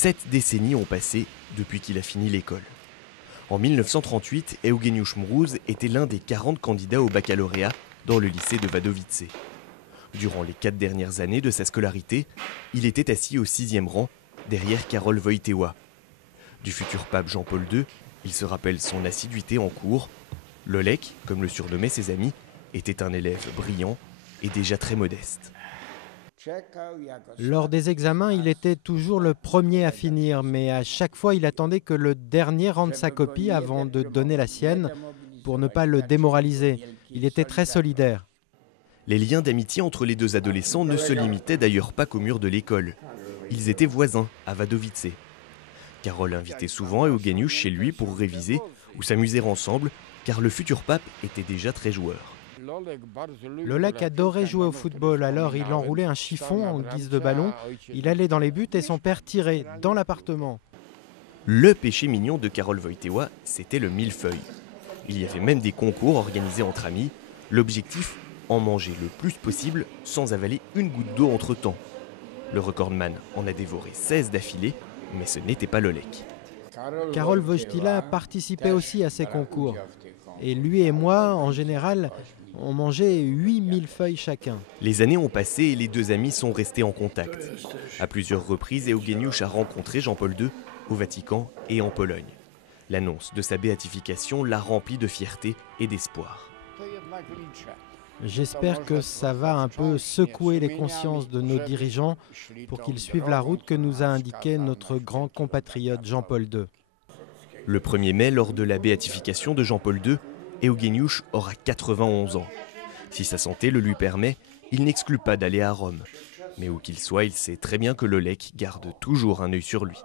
7 décennies ont passé depuis qu'il a fini l'école. En 1938, Eugeniusz Mróz était l'un des 40 candidats au baccalauréat dans le lycée de Wadowice. Durant les 4 dernières années de sa scolarité, il était assis au 6e rang, derrière Karol Wojtyła. Du futur pape Jean-Paul II, il se rappelle son assiduité en cours. Lolek, comme le surnommaient ses amis, était un élève brillant et déjà très modeste. Lors des examens, il était toujours le premier à finir, mais à chaque fois, il attendait que le dernier rende sa copie avant de donner la sienne, pour ne pas le démoraliser. Il était très solidaire. Les liens d'amitié entre les deux adolescents ne se limitaient d'ailleurs pas qu'au mur de l'école. Ils étaient voisins à Wadowice. Karol invitait souvent Eugeniusz chez lui pour réviser ou s'amuser ensemble, car le futur pape était déjà très joueur. Lolek adorait jouer au football, alors il enroulait un chiffon en guise de ballon. Il allait dans les buts et son père tirait dans l'appartement. Le péché mignon de Karol Wojtyła, c'était le millefeuille. Il y avait même des concours organisés entre amis. L'objectif, en manger le plus possible sans avaler une goutte d'eau entre-temps. Le recordman en a dévoré 16 d'affilée, mais ce n'était pas Lolek. Karol Wojtyła participait aussi à ces concours. Et lui et moi, en général, on mangeait 8 millefeuilles chacun. Les années ont passé et les deux amis sont restés en contact. À plusieurs reprises, Eugeniusz a rencontré Jean-Paul II au Vatican et en Pologne. L'annonce de sa béatification l'a rempli de fierté et d'espoir. J'espère que ça va un peu secouer les consciences de nos dirigeants pour qu'ils suivent la route que nous a indiquée notre grand compatriote Jean-Paul II. Le 1er mai, lors de la béatification de Jean-Paul II, Eugeniusz aura 91 ans. Si sa santé le lui permet, il n'exclut pas d'aller à Rome. Mais où qu'il soit, il sait très bien que Lolek garde toujours un œil sur lui.